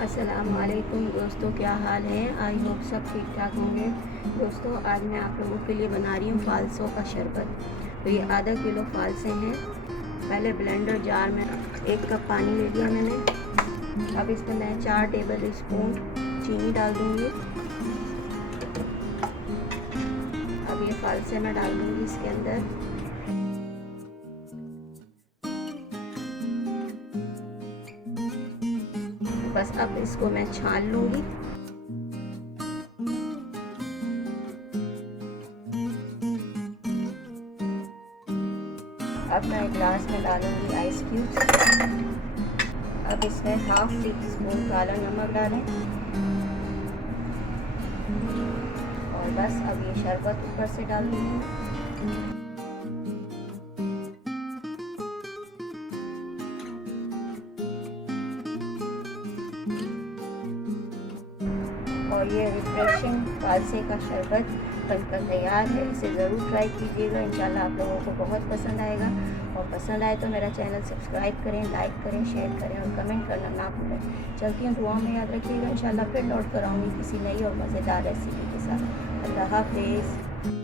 अस्सलामुअलैकुम दोस्तों, क्या हाल है। आई होप सब ठीक ठाक होंगे। दोस्तों, आज मैं आप लोगों के लिए बना रही हूँ फालसों का शरबत। तो ये आधा किलो फालसे हैं। पहले ब्लेंडर जार में 1 कप पानी ले लिया मैंने। अब इसमें मैं 4 टेबल स्पून चीनी डाल दूँगी। अब ये फालसे मैं डाल दूँगी इसके अंदर। बस अब इसको मैं छान लूँगी। अब मैं ग्लास में डालूँगी आइस क्यूब्स। अब इसमें हाफ टी स्पून काला नमक डालें और बस अब ये शरबत ऊपर से डाल दूँगी। और ये रिफ्रेशिंग फालसे का शरबत बनकर तैयार है। इसे ज़रूर ट्राई कीजिएगा, इंशाल्लाह आप लोगों को बहुत पसंद आएगा। और पसंद आए तो मेरा चैनल सब्सक्राइब करें, लाइक करें, शेयर करें और कमेंट करना ना भूलें। चलती हूँ, दुआ में याद रखिएगा। इंशाल्लाह फिर लौट कर आऊँगी किसी नई और मज़ेदार रेसिपी के साथ। अल्लाह हाफ़िज़।